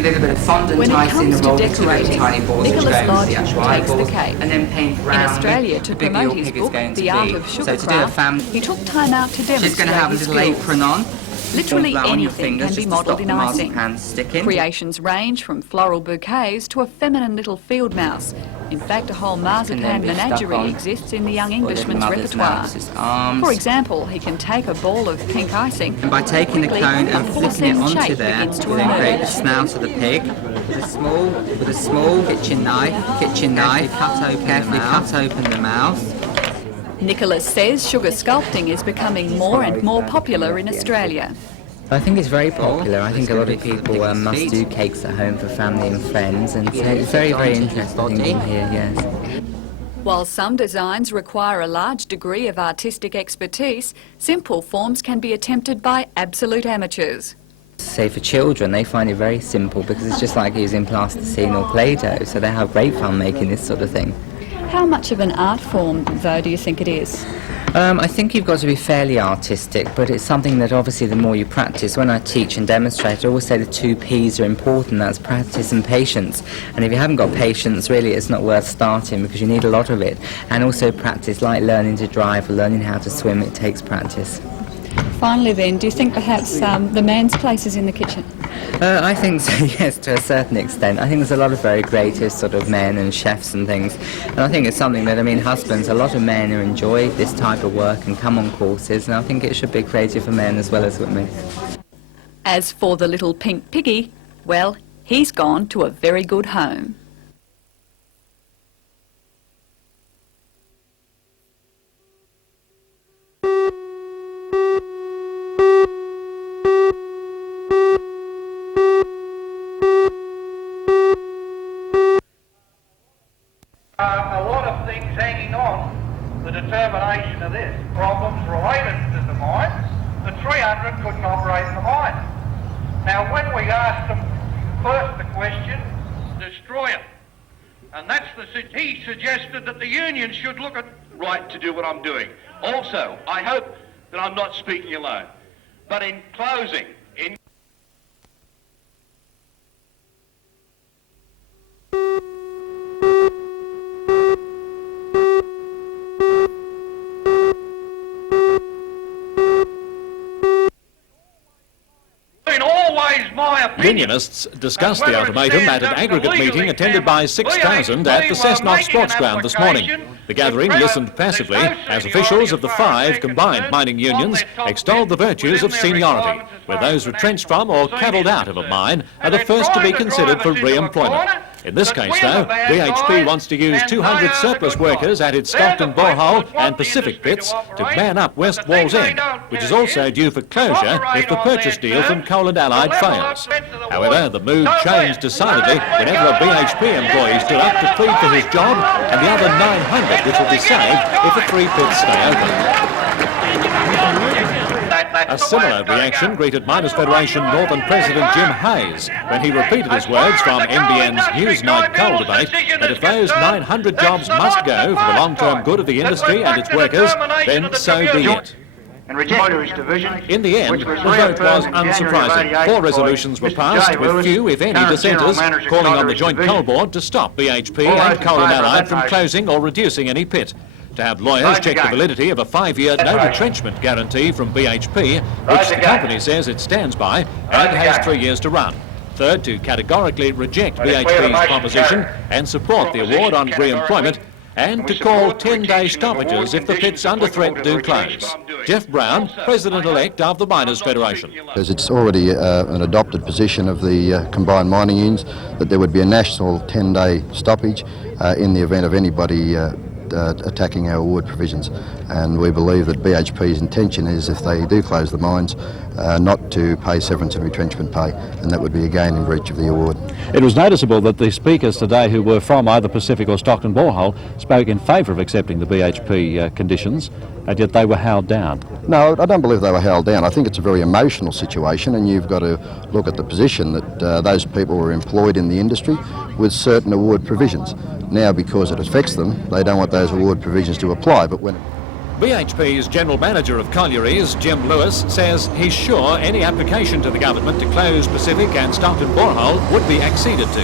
A little bit of fondant When it icing, comes roll to it into little decorating, tiny balls which Nicholas go into Lodge the actual takes the eyeballs, cake. and then paint In round Australia, it. to The big promote your his pig is book, going to The Art be. of So to do a Sugarcraft, he took time out to she's demonstrate going to have a his little skills. apron on. Literally On your anything fingers can be just to stop modelled in the icing. marzipan sticking. Creations range from floral bouquets to a feminine little field mouse. In fact, a whole marzipan menagerie exists in the young Englishman's repertoire. For example, he can take a ball of pink icing, and by taking the cone and flipping it onto shape there, begins to we then create the emerge. snout of the pig with a small kitchen knife, carefully cut open the mouth. Nicholas says sugar sculpting is becoming more and more popular in Australia. I think it's very popular. I think a lot of people must do cakes at home for family and friends, and so it's very, very interesting thing here, yes. While some designs require a large degree of artistic expertise, simple forms can be attempted by absolute amateurs. Say for children, they find it very simple because it's just like using plasticine or Play-Doh, so they have great fun making this sort of thing. How much of an art form, though, do you think it is? I think you've got to be fairly artistic, but it's something that obviously the more you practice, when I teach and demonstrate, I always say the 2 P's are important, that's practice and patience. And if you haven't got patience, really it's not worth starting because you need a lot of it. And also practice, like learning to drive or learning how to swim, it takes practice. Finally then, do you think perhaps the man's place is in the kitchen? I think so, yes, to a certain extent. I think there's a lot of very creative sort of men and chefs and things. And I think it's something that, I mean, husbands, a lot of men who enjoy this type of work and come on courses, and I think it should be creative for men as well as women. As for the little pink piggy, well, he's gone to a very good home. A lot of things hanging on the determination of this. Problems related to the mine. The 300 couldn't operate the mine. Now, when we asked them first the question, destroy it. And that's he suggested that the union should look at right to do what I'm doing. Also, I hope that I'm not speaking alone. But in closing, Unionists discussed the ultimatum at an aggregate meeting attended by 6,000 at the Cessnock Sports Ground this morning. The gathering listened passively as officials of the 5 combined mining unions extolled the virtues of seniority, where those retrenched from or cattled out of a mine are the first to be considered for re-employment. In this case, though, BHP wants to use 200 surplus workers at its Stockton borehole and Pacific pits to man up West Walls End, which is also due for closure if the purchase deal from Coal and Allied fails. However, the mood changed decidedly whenever a BHP employee stood up to plead for his job and the other 900 which will be saved if the 3 pits stay open. A similar reaction greeted Miners Federation Northern President Jim Hayes when he repeated his words from NBN's Newsnight coal debate that if those 900 jobs must go for the long-term good of the industry and its workers, then so be it. In the end, the vote was unsurprising. 4 resolutions were passed, with few, if any, dissenters calling on the Joint Coal Board to stop BHP and Coal and Allied from closing or reducing any pit. To have lawyers check the validity of a 5-year no retrenchment guarantee from BHP, which the company says it stands by and has 3 years to run. Third, to categorically reject BHP's proposition and support the award on re-employment, and to call 10-day stoppages if the pits under threat do close. Jeff Brown, President-elect of the Miners Federation. Because it's already an adopted position of the combined mining unions that there would be a national 10-day stoppage in the event of anybody attacking our award provisions, and we believe that BHP's intention is, if they do close the mines, not to pay severance and retrenchment pay, and that would be again in breach of the award. It was noticeable that the speakers today, who were from either Pacific or Stockton borehole, spoke in favour of accepting the BHP conditions, and yet they were held down. No, I don't believe they were held down. I think it's a very emotional situation, and you've got to look at the position that those people were employed in the industry with certain award provisions. Now, because it affects them, they don't want those award provisions to apply. But when BHP's General Manager of Collieries, Jim Lewis, says he's sure any application to the government to close Pacific and Stockton borehole would be acceded to,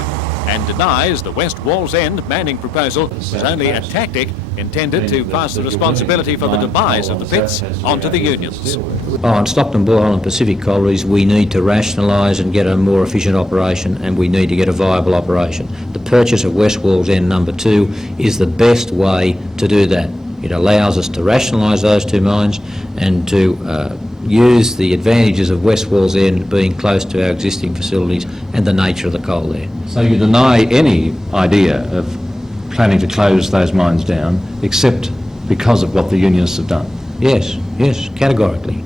and denies the West Wall's End manning proposal was only a tactic intended to pass the responsibility for the demise of the pits onto the unions. On Stockton borehole and Pacific collieries, we need to rationalise and get a more efficient operation, and we need to get a viable operation. The purchase of West Wall's End number 2 is the best way to do that. It allows us to rationalise those two mines and to use the advantages of West Wall's End being close to our existing facilities and the nature of the coal there. So you deny any idea of planning to close those mines down except because of what the unionists have done? Yes, yes, categorically.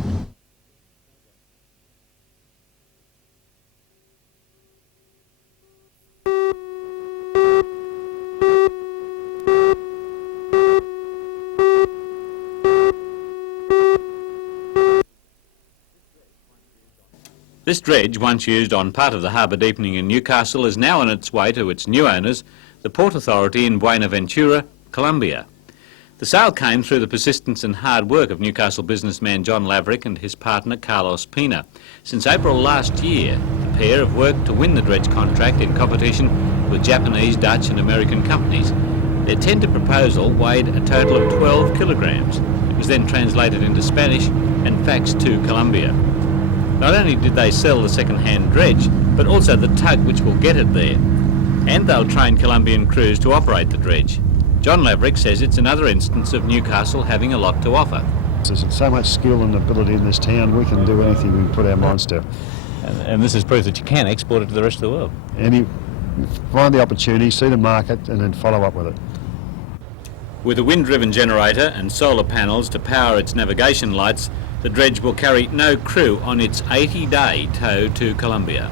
This dredge, once used on part of the harbour deepening in Newcastle, is now on its way to its new owners, the Port Authority in Buenaventura, Colombia. The sale came through the persistence and hard work of Newcastle businessman John Laverick and his partner Carlos Pina. Since April last year, the pair have worked to win the dredge contract in competition with Japanese, Dutch and American companies. Their tender proposal weighed a total of 12 kilograms. It was then translated into Spanish and faxed to Colombia. Not only did they sell the second-hand dredge, but also the tug which will get it there. And they'll train Colombian crews to operate the dredge. John Laverick says it's another instance of Newcastle having a lot to offer. There's so much skill and ability in this town, we can do anything we put our minds to. And this is proof that you can export it to the rest of the world. Find the opportunity, see the market and then follow up with it. With a wind-driven generator and solar panels to power its navigation lights, the dredge will carry no crew on its 80-day tow to Colombia.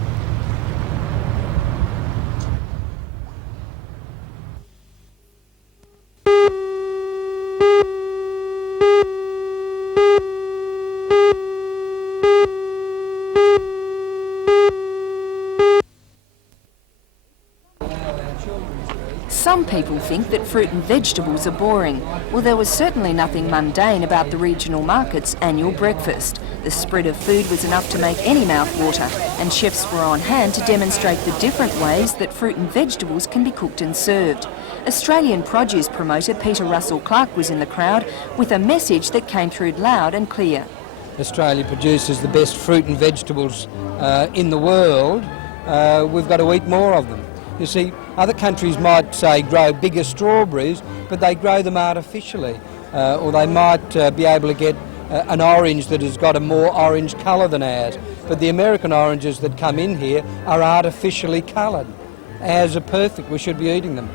Some people think that fruit and vegetables are boring. Well, there was certainly nothing mundane about the regional market's annual breakfast. The spread of food was enough to make any mouth water, and chefs were on hand to demonstrate the different ways that fruit and vegetables can be cooked and served. Australian produce promoter Peter Russell-Clark was in the crowd with a message that came through loud and clear. Australia produces the best fruit and vegetables in the world. We've got to eat more of them. You see, other countries might, say, grow bigger strawberries, but they grow them artificially. Or they might be able to get an orange that has got a more orange colour than ours. But the American oranges that come in here are artificially coloured. Ours are perfect, we should be eating them.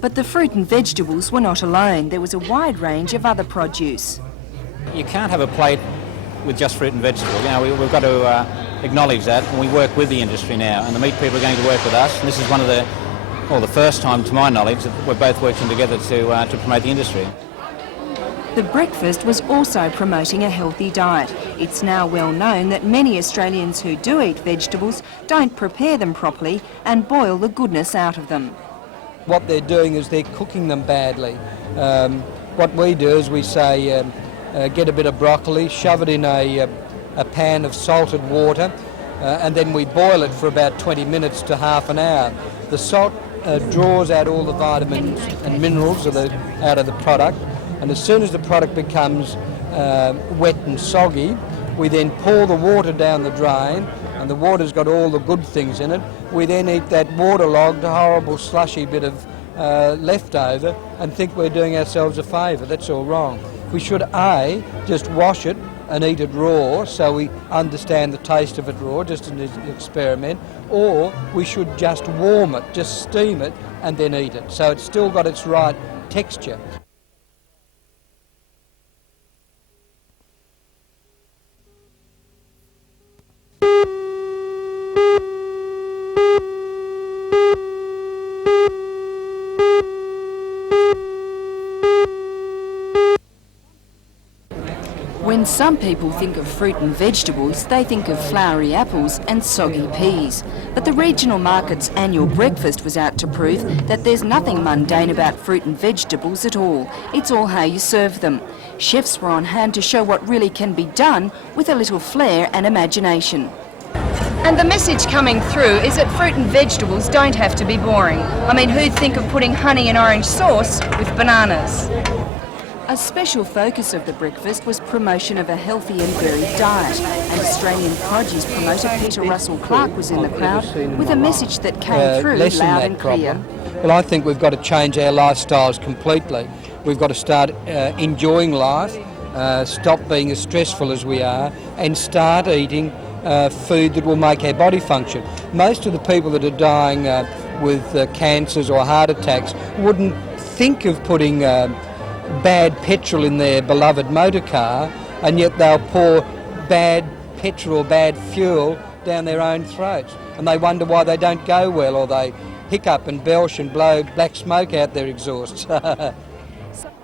But the fruit and vegetables were not alone. There was a wide range of other produce. You can't have a plate with just fruit and vegetables. You know, we've got to acknowledge that, and we work with the industry now, and the meat people are going to work with us. And this is one of the first time, to my knowledge, that we're both working together to promote the industry. The breakfast was also promoting a healthy diet. It's now well known that many Australians who do eat vegetables don't prepare them properly and boil the goodness out of them. What they're doing is they're cooking them badly. What we do is we say, get a bit of broccoli, shove it in a pan of salted water, and then we boil it for about 20 minutes to half an hour. The salt draws out all the vitamins and minerals out of the product, and as soon as the product becomes wet and soggy, we then pour the water down the drain, and the water's got all the good things in it. We then eat that waterlogged, horrible, slushy bit of leftover and think we're doing ourselves a favour. That's all wrong. We should A, just wash it and eat it raw so we understand the taste of it raw, just an experiment, or we should just warm it, just steam it and then eat it, so it's still got its right texture. When When some people think of fruit and vegetables, they think of floury apples and soggy peas. But the Regional Market's annual breakfast was out to prove that there's nothing mundane about fruit and vegetables at all. It's all how you serve them. Chefs were on hand to show what really can be done with a little flair and imagination. And the message coming through is that fruit and vegetables don't have to be boring. I mean, who'd think of putting honey and orange sauce with bananas? A special focus of the breakfast was promotion of a healthy and varied diet, and Australian produce promoter Peter Russell Clark was in the crowd with a message that came through loud and clear. Well, I think we've got to change our lifestyles completely. We've got to start enjoying life, stop being as stressful as we are, and start eating food that will make our body function. Most of the people that are dying with cancers or heart attacks wouldn't think of putting bad petrol in their beloved motor car, and yet they'll pour bad petrol or bad fuel down their own throats, and they wonder why they don't go well, or they hiccup and belch and blow black smoke out their exhausts.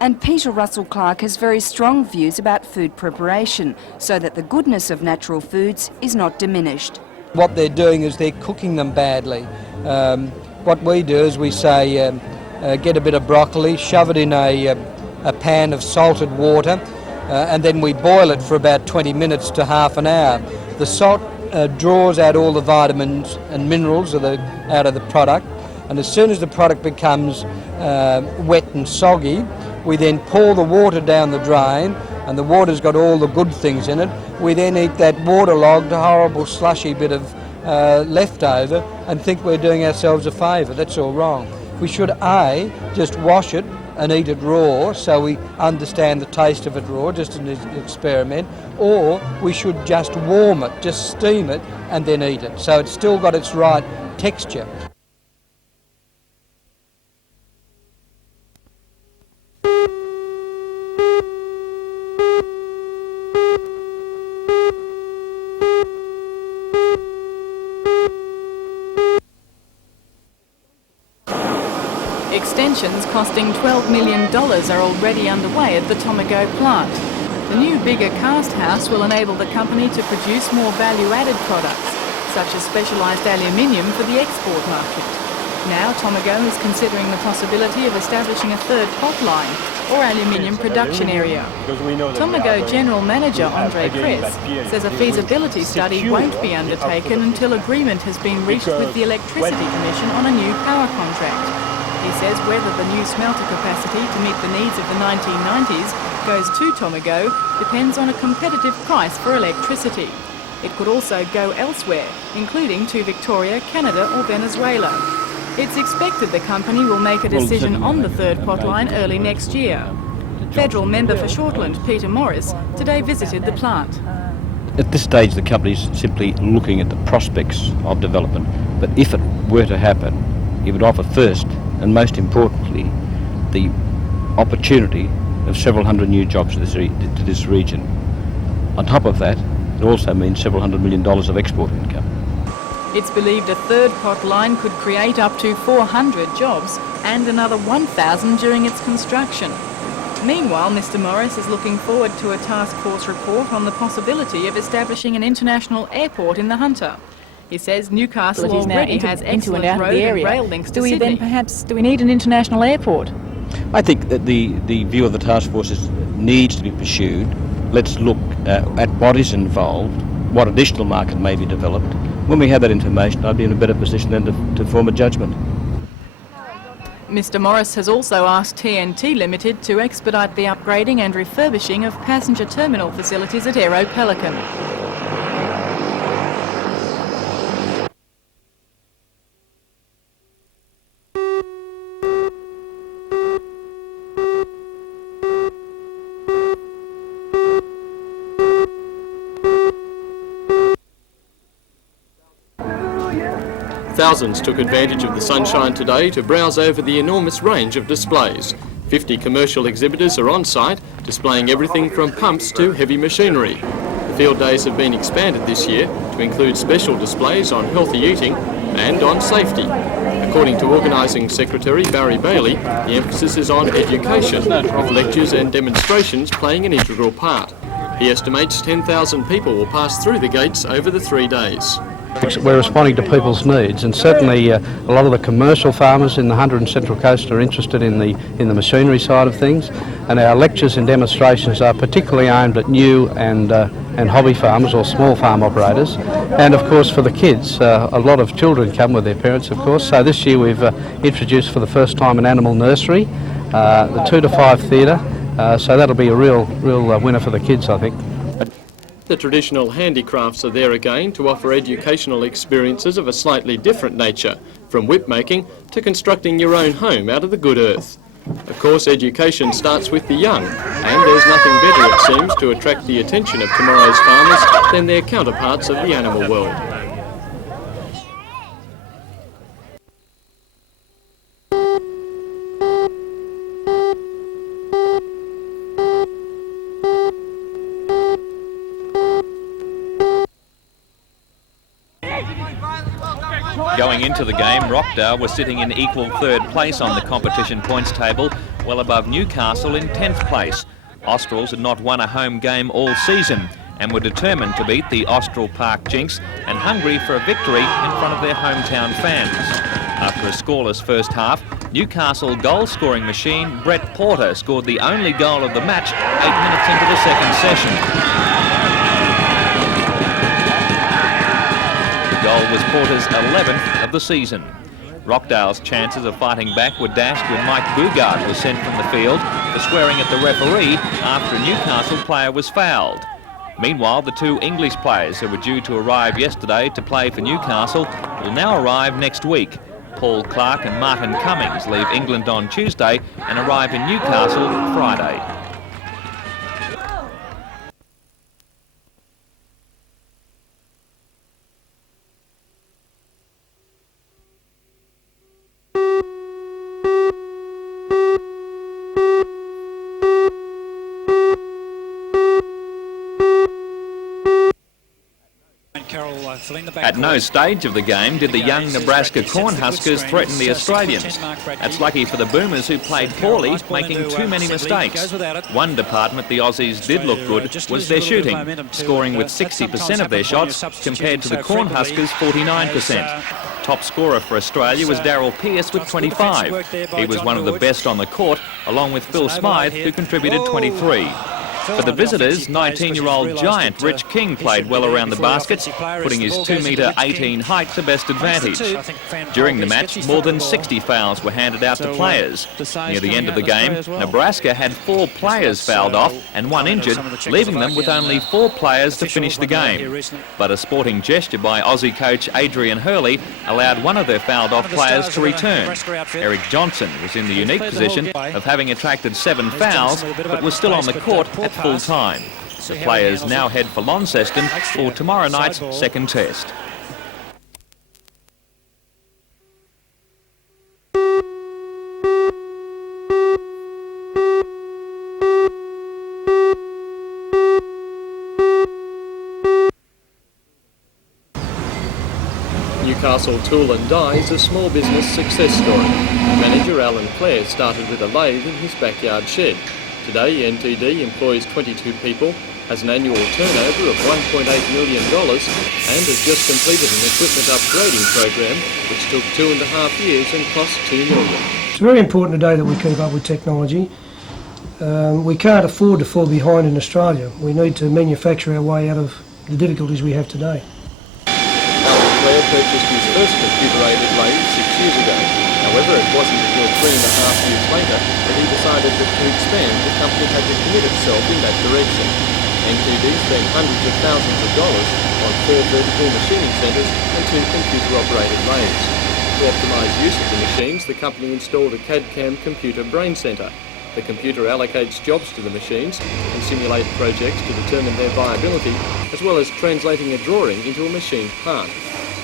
And Peter Russell Clark has very strong views about food preparation, so that the goodness of natural foods is not diminished. What they're doing is they're cooking them badly. What we do is we say get a bit of broccoli, shove it in a pan of salted water, and then we boil it for about 20 minutes to half an hour. The salt draws out all the vitamins and minerals out of the product, and as soon as the product becomes wet and soggy, we then pour the water down the drain, and the water's got all the good things in it. We then eat that waterlogged, horrible, slushy bit of leftover and think we're doing ourselves a favour. That's all wrong. We should A, just wash it and eat it raw, so we understand the taste of it raw, just an experiment, or we should just warm it, just steam it and then eat it, so it's still got its right texture. Extensions costing $12 million are already underway at the Tomago plant. The new bigger cast house will enable the company to produce more value-added products, such as specialised aluminium for the export market. Now Tomago is considering the possibility of establishing a third pot line or aluminium production area. Tomago General Manager Andre Torres says a feasibility study won't be undertaken until agreement has been reached with the Electricity Commission on a new power contract. He says whether the new smelter capacity to meet the needs of the 1990s goes to Tomago depends on a competitive price for electricity. It could also go elsewhere, including to Victoria, Canada or Venezuela. It's expected the company will make a decision on the third pot line early next year. Federal member for Shortland, Peter Morris, today visited the plant. At this stage the company is simply looking at the prospects of development, but if it were to happen, it would offer first and most importantly the opportunity of several hundred new jobs to this region. On top of that, it also means several $100 million of export income. It's believed a third pot line could create up to 400 jobs and another 1,000 during its construction. Meanwhile, Mr Morris is looking forward to a task force report on the possibility of establishing an international airport in the Hunter. He says Newcastle already has excellent road and rail links to Sydney. Do we need an international airport? I think that the view of the task force needs to be pursued. Let's look at what is involved, what additional market may be developed. When we have that information, I'd be in a better position then to form a judgment. Mr Morris has also asked TNT Limited to expedite the upgrading and refurbishing of passenger terminal facilities at Aero Pelican. Thousands took advantage of the sunshine today to browse over the enormous range of displays. 50 commercial exhibitors are on site, displaying everything from pumps to heavy machinery. The field days have been expanded this year to include special displays on healthy eating and on safety. According to Organising Secretary Barry Bailey, the emphasis is on education, with lectures and demonstrations playing an integral part. He estimates 10,000 people will pass through the gates over the 3 days. We're responding to people's needs, and certainly a lot of the commercial farmers in the Hunter and Central Coast are interested in the machinery side of things, and our lectures and demonstrations are particularly aimed at new and hobby farmers or small farm operators, and of course for the kids. A lot of children come with their parents, of course. So this year we've introduced for the first time an animal nursery, the 2 to 5 theatre. So that'll be a real winner for the kids, I think. The traditional handicrafts are there again to offer educational experiences of a slightly different nature, from whip making to constructing your own home out of the good earth. Of course, education starts with the young, and there's nothing better, it seems, to attract the attention of tomorrow's farmers than their counterparts of the animal world. Going into the game, Rockdale was sitting in equal third place on the competition points table, well above Newcastle in 10th place. Australs had not won a home game all season and were determined to beat the Austral Park Jinx and hungry for a victory in front of their hometown fans. After a scoreless first half, Newcastle goal-scoring machine Brett Porter scored the only goal of the match 8 minutes into the second session. The goal was Porter's 11th of the season. Rockdale's chances of fighting back were dashed when Mike Bugard was sent from the field for swearing at the referee after a Newcastle player was fouled. Meanwhile, the 2 English players who were due to arrive yesterday to play for Newcastle will now arrive next week. Paul Clark and Martin Cummings leave England on Tuesday and arrive in Newcastle Friday. At no stage of the game did the young Nebraska Cornhuskers threaten the Australians. That's lucky for the Boomers, who played poorly, making too many mistakes. One department the Aussies did look good was their shooting, scoring with 60% of their shots compared to the Cornhuskers' 49%. Top scorer for Australia was Darryl Pearce with 25. He was one of the best on the court, along with Phil Smythe, who contributed 23. For the visitors, 19-year-old giant Rich King played well around the basket, putting his 2-metre-18 height to best advantage. During the match, more than 60 fouls were handed out to players. Near the end of the game, Nebraska had 4 players fouled off and 1 injured, leaving them with only 4 players to finish the game. But a sporting gesture by Aussie coach Adrian Hurley allowed one of their fouled-off players to return. Eric Johnson was in the unique position of having attracted 7 fouls, but was still on the court at full time. The players now head for Launceston for tomorrow night's second test. Newcastle Tool and Die is a small business success story. Manager Alan Clare started with a lathe in his backyard shed. Today, NTD employs 22 people, has an annual turnover of $1.8 million and has just completed an equipment upgrading program which took 2.5 years and cost $2 million. It's very important today that we keep up with technology. We can't afford to fall behind in Australia. We need to manufacture our way out of the difficulties we have today. Alan Clare purchased his first computer-aided lathe 6 years ago. However, it wasn't until 3.5 years later that he decided that to expand, the company had to commit itself in that direction. NTD spent hundreds of thousands of dollars on 4 vertical machining centres and 2 computer-operated lathes. To optimise use of the machines, the company installed a CAD/CAM computer brain centre. The computer allocates jobs to the machines and simulates projects to determine their viability, as well as translating a drawing into a machined part.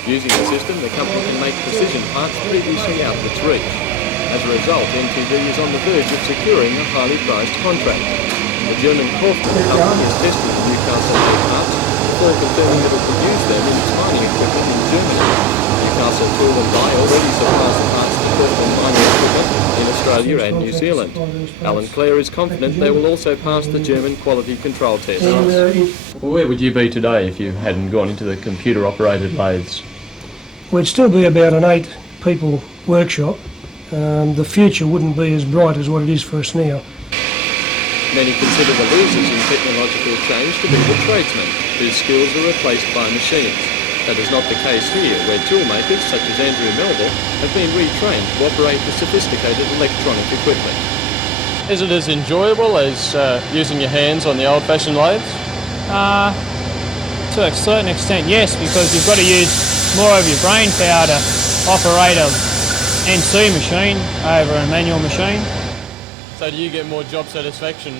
Using the system, the company can make precision parts previously out of its reach. As a result, NTD is on the verge of securing a highly priced contract. The German Kaufmann company has tested the Newcastle made parts before confirming that it could use them in its mining equipment in Germany. Newcastle Tool and Die already supplies the parts to Kaufmann mining equipment in Australia. Australia and New Zealand. Alan Clare is confident they will also pass the German quality control test. Well, where would you be today if you hadn't gone into the computer-operated lathes? We'd still be about an 8-people workshop. The future wouldn't be as bright as what it is for us now. Many consider the losers in technological change to be the tradesmen, whose skills are replaced by machines. That is not the case here, where toolmakers such as Andrew Melville have been retrained to operate the sophisticated electronic equipment. Is it as enjoyable as using your hands on the old-fashioned lathes? To a certain extent, yes, because you've got to use more of your brain power to operate a NC machine over a manual machine. So do you get more job satisfaction